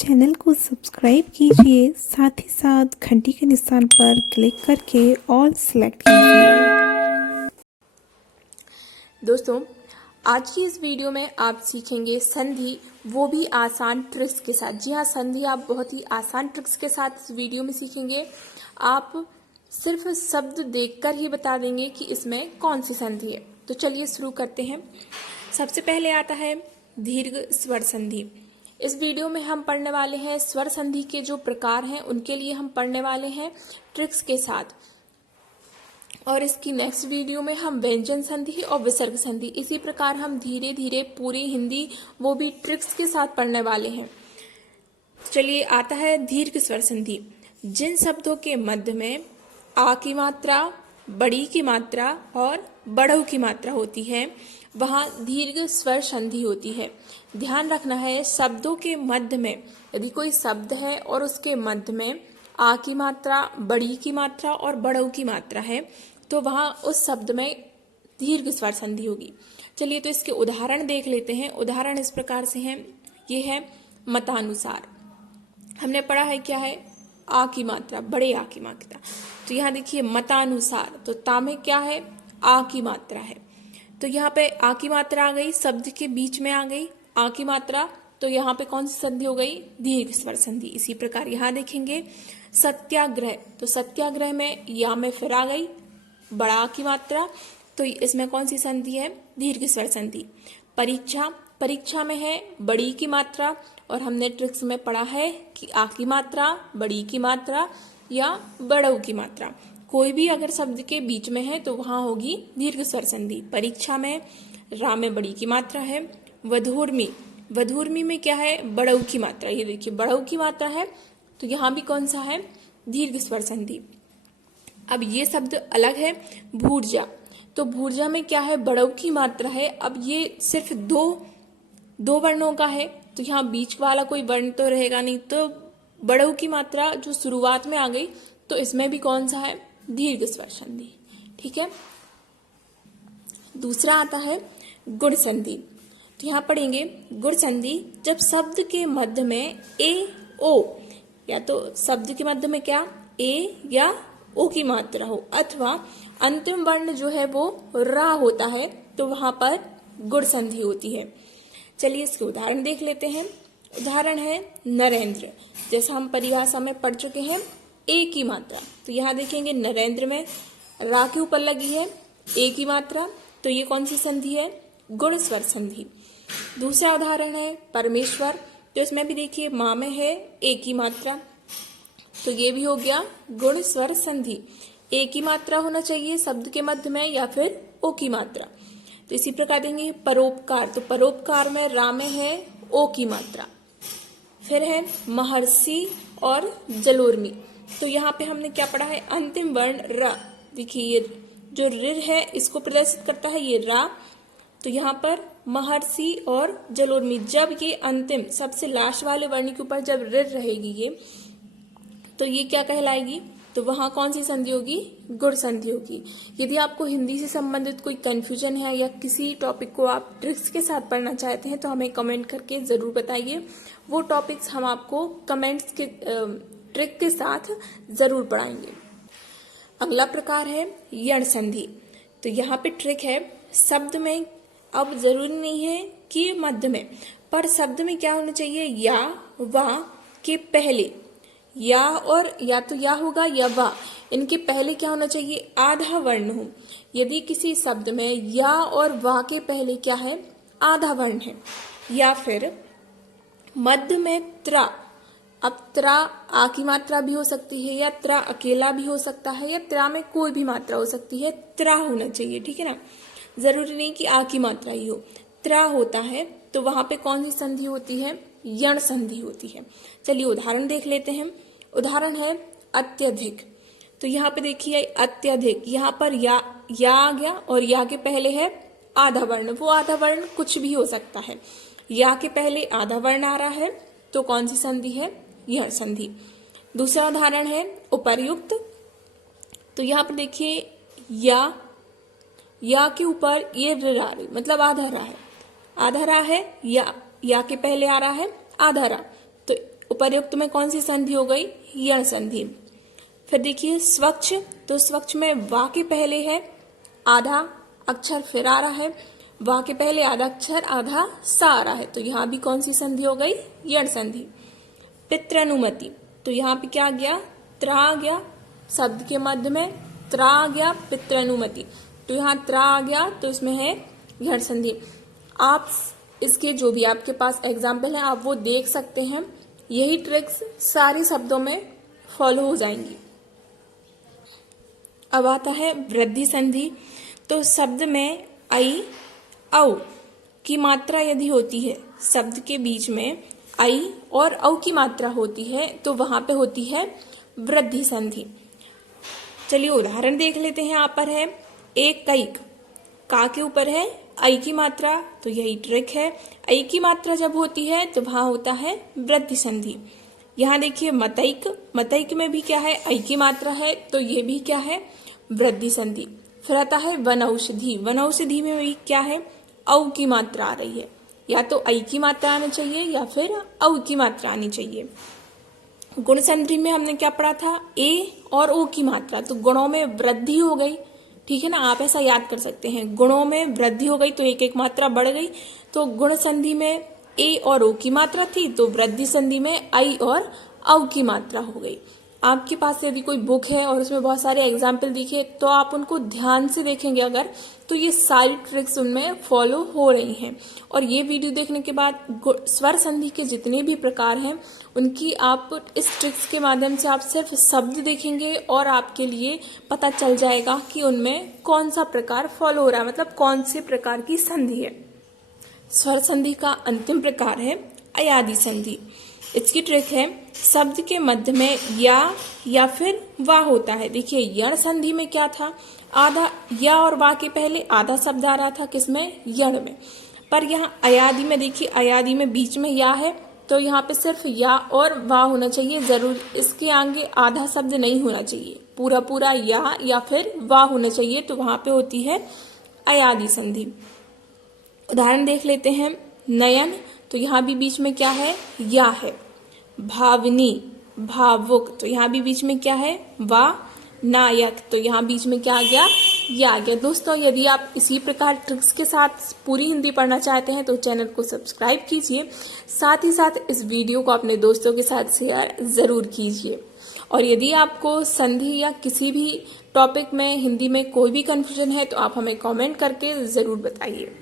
Channel को subscribe कीजिए, साथ ही साथ घंटी के निशान पर क्लिक करके ऑल सेलेक्ट कीजिए। दोस्तों, आज की इस वीडियो में आप सीखेंगे संधि, वो भी आसान ट्रिक्स के साथ। जी हाँ, संधि आप बहुत ही आसान ट्रिक्स के साथ इस वीडियो में सीखेंगे। आप सिर्फ शब्द देखकर ही बता देंगे कि इसमें कौन सी संधि है। तो चलिए शुरू करते हैं। सबसे पहले आता है दीर्घ स्वर संधि। इस वीडियो में हम पढ़ने वाले हैं स्वर संधि के जो प्रकार हैं उनके लिए हम पढ़ने वाले हैं ट्रिक्स के साथ। और इसकी नेक्स्ट वीडियो में हम व्यंजन संधि और विसर्ग संधि, इसी प्रकार हम धीरे धीरे पूरी हिंदी वो भी ट्रिक्स के साथ पढ़ने वाले हैं। चलिए आता है दीर्घ स्वर संधि। जिन शब्दों के मध्य में आ की मात्रा, बड़ी की मात्रा और बढ़ऊ की मात्रा होती है वहां दीर्घ स्वर संधि होती है। ध्यान रखना है, शब्दों के मध्य में यदि कोई शब्द है और उसके मध्य में आ की मात्रा, बड़ी की मात्रा और बढ़ऊ की मात्रा है तो वहां उस शब्द में दीर्घ स्वर संधि होगी। चलिए तो इसके उदाहरण देख लेते हैं। उदाहरण इस प्रकार से हैं। ये है मतानुसार। हमने पढ़ा है क्या है, आ की मात्रा, बड़े आ की मात्रा। तो यहाँ देखिए मतानुसार, तो ता में क्या है, आ की मात्रा है। तो यहाँ पे आ की मात्रा आ गई, शब्द के बीच में आ गई आ की मात्रा, तो यहाँ पे कौन सी संधि हो गई, दीर्घ स्वर संधि। इसी प्रकार यहाँ देखेंगे सत्याग्रह, तो सत्याग्रह में या में फिर आ गई बड़ा आ की मात्रा, तो इसमें कौन सी संधि है, दीर्घ स्वर संधि। परीक्षा, परीक्षा में है बड़ी की मात्रा और हमने ट्रिक्स में पढ़ा है कि आ की मात्रा, बड़ी की मात्रा या बढ़ऊ की मात्रा, कोई भी अगर शब्द के बीच में है तो वहां होगी दीर्घ स्वर संधि। परीक्षा में रा में बड़ी की मात्रा है। वधूर्मी, वधूर्मी में क्या है, बढ़ऊ की मात्रा। ये देखिए बढ़ऊ की मात्रा है तो यहाँ भी कौन सा है, दीर्घ स्वर संधि। अब ये शब्द अलग है भूर्जा, तो भूर्जा में क्या है, बढ़ऊ की मात्रा है। अब ये सिर्फ दो वर्णों का है तो यहाँ बीच वाला कोई वर्ण तो रहेगा नहीं, तो बढ़ऊ की मात्रा जो शुरुआत में आ गई तो इसमें भी कौन सा है, दीर्घ स्वर संधि। ठीक है। दूसरा आता है गुण संधि। तो यहाँ पढ़ेंगे गुण संधि, जब शब्द के मध्य में ए ओ, या तो शब्द के मध्य में क्या ए या ओ की मात्रा हो अथवा अंतिम वर्ण जो है वो रा होता है तो वहां पर गुण संधि होती है। चलिए इसके उदाहरण देख लेते हैं। उदाहरण है नरेंद्र, जैसा हम परिभाषा में पढ़ चुके हैं ए की मात्रा, तो यहाँ देखेंगे नरेंद्र में रा के ऊपर लगी है ए की मात्रा, तो ये कौन सी संधि है, गुण स्वर संधि। दूसरा उदाहरण है परमेश्वर, तो इसमें भी देखिए माँ में है ए की मात्रा, तो ये भी हो गया गुण स्वर संधि। ए की मात्रा होना चाहिए शब्द के मध्य में या फिर ओ की मात्रा। तो इसी प्रकार देंगे परोपकार, तो परोपकार में रा में है ओ की मात्रा। फिर है महर्षि और जलोर्मी, तो यहाँ पे हमने क्या पढ़ा है, अंतिम वर्ण र। देखिए ये जो ऋ है इसको प्रदर्शित करता है ये रा, तो यहाँ पर महर्षि और जलोर्मी, जब ये अंतिम सबसे लास्ट वाले वर्ण के ऊपर जब ऋ रहेगी ये, तो ये क्या कहलाएगी, तो वहां कौन सी संधि होगी, गुण संधि होगी। यदि आपको हिंदी से संबंधित कोई कंफ्यूजन है या किसी टॉपिक को आप ट्रिक्स के साथ पढ़ना चाहते हैं तो हमें कमेंट करके जरूर बताइए। वो टॉपिक्स हम आपको कमेंट्स के ट्रिक के साथ जरूर पढ़ाएंगे। अगला प्रकार है यण संधि। तो यहाँ पे ट्रिक है, शब्द में अब जरूरी नहीं है कि मध्य में, पर शब्द में क्या होना चाहिए, या वा के पहले, या और या तो या होगा या वा, इनके पहले क्या होना चाहिए, आधा वर्ण हो। यदि किसी शब्द में या और वा के पहले क्या है, आधा वर्ण है, या फिर मध्य में त्रा, अब त्रा आ की मात्रा भी हो सकती है या त्रा अकेला भी हो सकता है या त्रा में कोई भी मात्रा हो सकती है, त्रा होना चाहिए। ठीक है ना, जरूरी नहीं कि आ की मात्रा ही हो, त्रा होता है तो वहां पे कौन सी संधि होती है, यण संधि होती है। चलिए उदाहरण देख लेते हैं। उदाहरण है अत्यधिक, तो यहाँ पे देखिए अत्यधिक, यहाँ पर या आ गया और या के पहले है आधा वर्ण, वो आधा वर्ण कुछ भी हो सकता है, या के पहले आधा वर्ण आ रहा है तो कौन सी संधि है, यण संधि। दूसरा उदाहरण है उपर्युक्त, तो यहाँ पर देखिए या के ऊपर ये रा रही, मतलब आधा रा है, आधा रा है, या के पहले आ रहा है आधा रा, तो उपर्युक्त में कौन सी संधि हो गई? यण संधि। फिर देखिए स्वच्छ, तो स्वच्छ में वा के पहले है आधा अक्षर फिर आ रहा है, वा के पहले आधा अक्षर आधा सा आ रहा है, तो यहाँ भी कौन सी संधि हो गई? यण संधि। पितृनुमति, तो यहाँ पे क्या आ गया? त्रा आ गया, शब्द के मध्य में त्रा आ गया, पितृनुमति, तो यहाँ त्रा आ गया, तो इसमें है यण संधि। आप इसके जो भी आपके पास एग्जाम्पल है आप वो देख सकते हैं, यही ट्रिक्स सारे शब्दों में फॉलो हो जाएंगी। अब आता है वृद्धि संधि, तो शब्द में आई औ की मात्रा यदि होती है, शब्द के बीच में आई और औ की मात्रा होती है तो वहां पे होती है वृद्धि संधि। चलिए उदाहरण देख लेते हैं। यहाँ पर है एक कैक, का के ऊपर है आई की मात्रा, तो यही ट्रिक है, आई की मात्रा जब होती है तो वहां होता है वृद्धि संधि। यहाँ देखिए मतैक, मतैक में भी क्या है? आई की मात्रा है, तो ये भी क्या है? वृद्धि संधि। फिर आता है वनौषधि, वनौषधि में भी क्या है? औ की मात्रा आ रही है, या तो आई की मात्रा आनी चाहिए या फिर औ की मात्रा आनी चाहिए। गुण संधि में हमने क्या पढ़ा था? ए और ओ की मात्रा, तो गुणों में वृद्धि हो गई, ठीक है ना, आप ऐसा याद कर सकते हैं, गुणों में वृद्धि हो गई तो एक एक मात्रा बढ़ गई, तो गुण संधि में ए और ओ की मात्रा थी, तो वृद्धि संधि में आई और औ की मात्रा हो गई। आपके पास यदि कोई बुक है और उसमें बहुत सारे एग्जाम्पल दिखे तो आप उनको ध्यान से देखेंगे अगर, तो ये सारी ट्रिक्स उनमें फॉलो हो रही हैं। और ये वीडियो देखने के बाद स्वर संधि के जितने भी प्रकार हैं उनकी आप इस ट्रिक्स के माध्यम से आप सिर्फ शब्द देखेंगे और आपके लिए पता चल जाएगा कि उनमें कौन सा प्रकार फॉलो हो रहा है, मतलब कौन से प्रकार की संधि है। स्वर संधि का अंतिम प्रकार है अयादि संधि। इसकी ट्रिक है शब्द के मध्य में या फिर वा होता है। देखिए यण संधि में क्या था? आधा या और वा के पहले आधा शब्द आ रहा था, किसमें? यण में। पर यहाँ अयादि में देखिए, अयादि में बीच में या है तो यहाँ पे सिर्फ या और वा होना चाहिए, जरूर इसके आगे आधा शब्द नहीं होना चाहिए, पूरा पूरा या फिर वा होना चाहिए, तो वहां पे होती है अयादि संधि। उदाहरण देख लेते हैं। नयन, तो यहाँ भी बीच में क्या है? या है। भावनी, भावुक, तो यहाँ भी बीच में क्या है? वा। नायक, तो यहाँ बीच में क्या आ गया? या आ गया। दोस्तों यदि आप इसी प्रकार ट्रिक्स के साथ पूरी हिंदी पढ़ना चाहते हैं तो चैनल को सब्सक्राइब कीजिए, साथ ही साथ इस वीडियो को अपने दोस्तों के साथ शेयर जरूर कीजिए। और यदि आपको संधि या किसी भी टॉपिक में हिंदी में कोई भी कंफ्यूजन है तो आप हमें कमेंट करके जरूर बताइए।